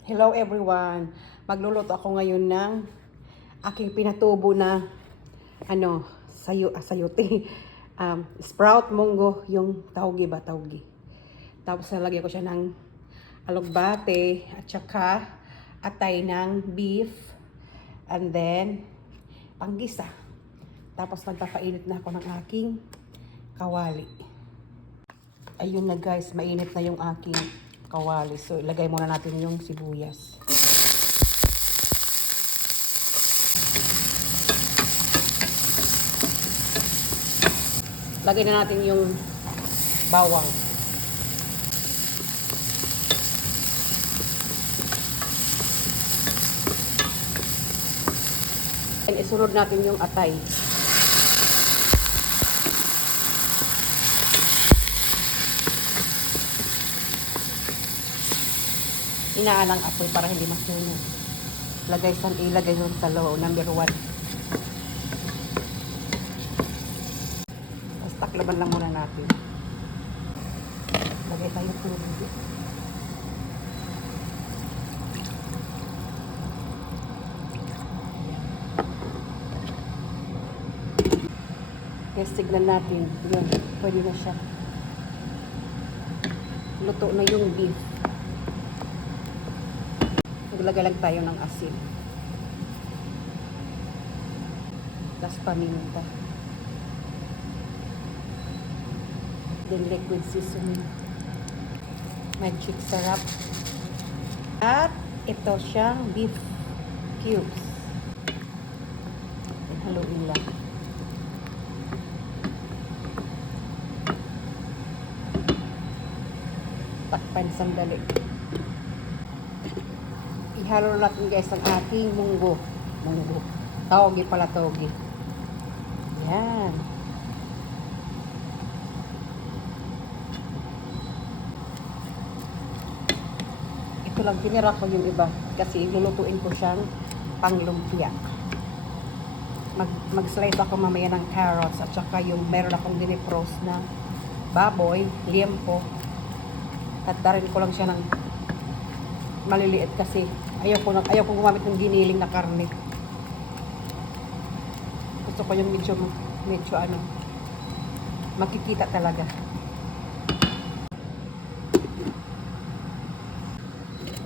Hello everyone. Magluluto ako ngayon ng aking pinatubo na ano, sayo, ah, sayote. Um, sprout munggo, yung taugi ba, taugi. Tapos nalagyan ko siya ng alugbate at saka atay ng beef and then panggisa. Tapos nagpapainit na ako ng aking kawali. Ayun na guys, mainit na yung aking kawali. So ilagay muna natin yung sibuyas. Lagay na natin yung bawang. And isunod natin yung atay. Inaalang apoy para hindi masunog. Lagay sa ilagay yun sa low, number one. Tapos taklaban lang muna natin. Lagay tayo tubig. Yes, tignan natin. Yun, pwede na siya. Luto na yung beef. Maglagay lang tayo ng asin. Tapos paminta. Then liquid seasoning. Magic syrup. At ito siyang beef cubes. Haluin lang. Takpan sandali. Ihalo natin guys ang ating munggo. Munggo. Tawagi pala tawagi. Yan. Ito lang, tinira ko yung iba. Kasi lulutuin ko siyang panglumpia. Mag, mag-slice ako mamaya ng carrots at saka yung meron akong dinipros na baboy, liempo. Tatarin ko lang siya ng maliliit kasi ayaw ko, na, ayaw ko gumamit ng giniling na karne. Gusto ko yung medyo, medyo ano, makikita talaga.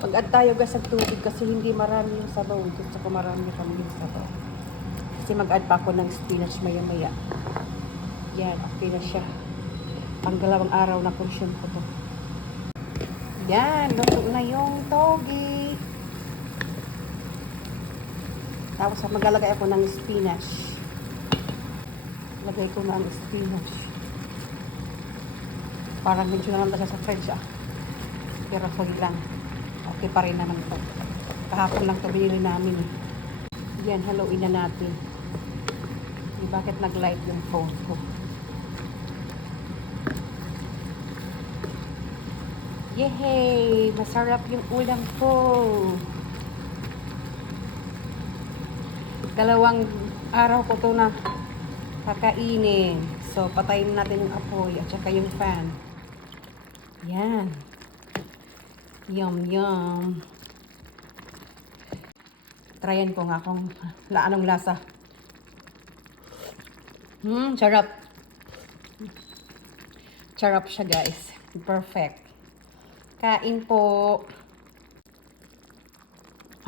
Pag-add tayo guys ng tubig kasi hindi marami yung sabaw. Gusto ko marami kami yung sabaw. Kasi mag-add pa ako ng spinach maya-maya. Yan, okay na siya. Ang dalawang araw na portion ko to. Yan, luto na yung togi. Tapos maglalagay ako ng spinach. Lagay ko na ang spinach. Parang medyo na lang talaga sa French ah. Pero sorry lang. Okay pa rin naman ito. Kahapon lang ito binili namin eh. Yan, haluin na natin. Di bakit nag-light yung phone ko? Yehey! Masarap yung ulam ko. Dalawang araw ko to na kakainin. So, patayin natin yung apoy at saka yung fan. Yan. Yum, yum. Tryan ko nga kung la anong lasa. Hmm, sarap. Sarap siya, guys. Perfect. Kain po.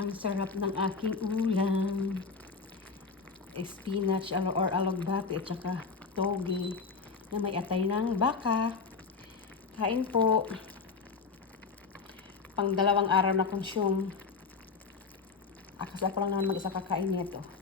Ang sarap ng aking ulam. Spinach or alogbate at saka togi na may atay ng baka. Kain po. Pang dalawang araw na consume. Akas ako lang naman mag-isa kakain nito.